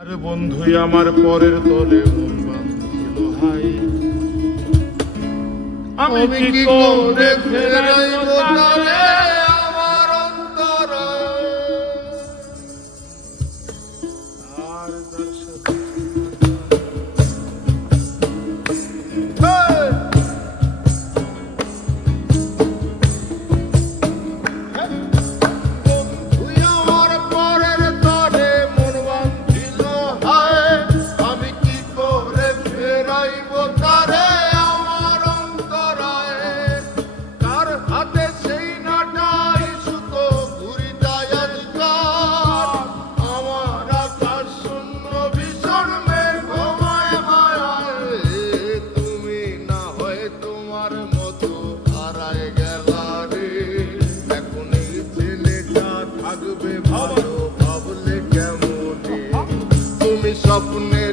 আরে বন্ধুই আমার পরের তরে মন বাঁধিল হাই, আমি কি করে ফেরাইব তারে আমার অন্তরে। আর তার সাথে বন্ধুই আমার পরের তরে মন বাঁধিল হায়, আমি কি করে ফেরাইব তারে আমার অন্তরায়। তার হাতে সেই নাটাই সুতো ঘুরিটাই আজকাল, আমার আকাশ শূন্য ভীষণ মেঘময় মায়ায়। তুমি না হয় তোমার মতো হারায় গেলা রে, এখন এই ছেলেটা থাকবে ভালো ভাবলে কেমনে। তুমি স্বপ্নে